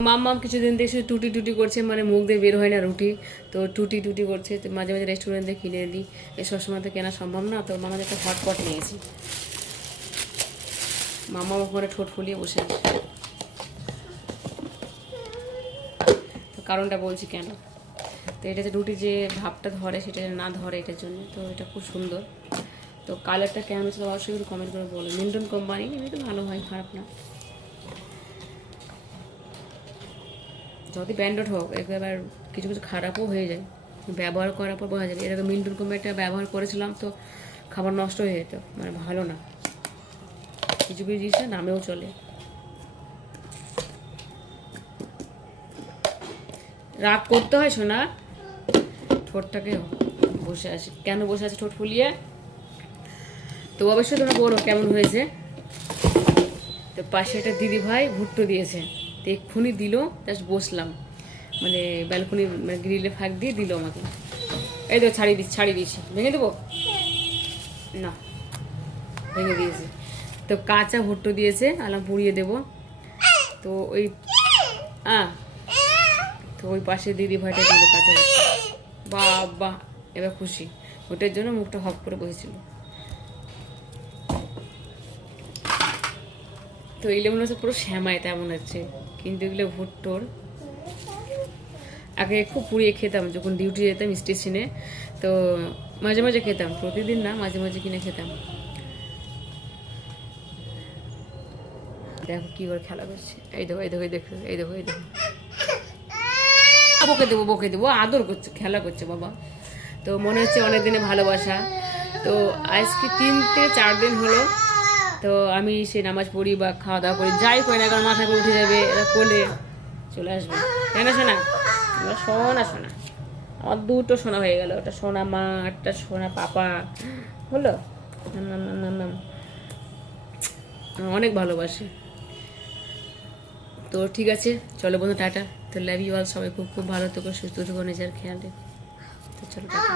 মাম্মাম কিছুদিন থেকে শুধু টুটি টুটি করছে, মানে মুখ দিয়ে বের হয় না রুটি, তো টুটি টুটি করছে। তো মাঝে মাঝে রেস্টুরেন্ট থেকে কিনে দিই, এই সবসময় তো কেনা সম্ভব না। তো মামার একটা হটপট নিয়েছি, মাম্মা ওখানে ঠোঁট ফুলিয়ে বসে আছে। তো কারণটা বলছি কেন, তো এটা যে রুটি যে ভাবটা ধরে সেটা না ধরে এটার জন্য। তো এটা খুব সুন্দর। তো কালারটা কেমন ছিল অবশ্যই একটু কমেন্ট করে বলো। মিন্টন কোম্পানি, এমনি তো ভালো হয়, খারাপ না। যদি ব্র্যান্ডেড হোক, এবার কিছু কিছু খারাপও হয়ে যায়, ব্যবহার করার পর বোঝা যাবে। এরকম মিন্টুর কোম্পানিটা ব্যবহার করেছিলাম, তো খাবার নষ্ট হয়ে যেত, মানে ভালো না। কিছু কিছু জিনিসটা নামেও চলে। রাগ করতে হয় শোনা, ঠোঁটটাকে বসে আছে কেন, বসে আছে ঠোঁট ফুলিয়ে। তো অবশ্যই তোমরা বলো কেমন হয়েছে। তো পাশে একটা দিদি ভাই ভুট্টো দিয়েছে, তো এক্ষুনি দিল, জাস্ট বসলাম, মানে ব্যালকনি মানে গ্রিলে ফাঁক দিয়ে দিল আমাকে। এই তো ছাড়িয়ে দিয়েছি, ভেঙে দেবো না, ভেঙে দিয়েছে। তো কাঁচা ভুট্টো দিয়েছে, আলাম পুড়িয়ে দেবো। তো ওই তো ওই পাশে দিদি ভাইটা দিল কাঁচা ভুট্টো। বাহ, এবার খুশি, ওটার জন্য মুখটা হপ করে বসেছিল। তো এগুলো মনে হচ্ছে পুরো শ্যামায় তেমন হচ্ছে, কিন্তু এগুলো ভুট্টোর। আগে খুব পুড়িয়ে খেতাম যখন ডিউটি যেতাম স্টেশনে, তো মাঝে মাঝে খেতাম, প্রতিদিন না, মাঝে মাঝে কিনে খেতাম। দেখো কি করে খেলা করছে, এই দেখো বকে দেবো, আদর করছে, খেলা করছে বাবা। তো মনে হচ্ছে অনেক দিনে ভালোবাসা। তো আজকে 3 থেকে 4 দিন হলো, তো আমি সে নামাজ পড়ি বা খাওয়া দাওয়া করি, যাই করি না, কারণ মাথা করে উঠে যাবে, এরা কোলে চলে আসবে। কেন শোনা, শোনা আমার 2টো সোনা হয়ে গেল, ওটা সোনা মা, একটা সোনা পাপা হলো। অনেক ভালোবাসে। তো ঠিক আছে, চলো বন্ধু, টাটা। তো লাভ ইউ অল, সবাই খুব খুব ভালো থেকো, সুস্থ থেকো, নিজের খেয়াল রেখো। তো চলো টাটা।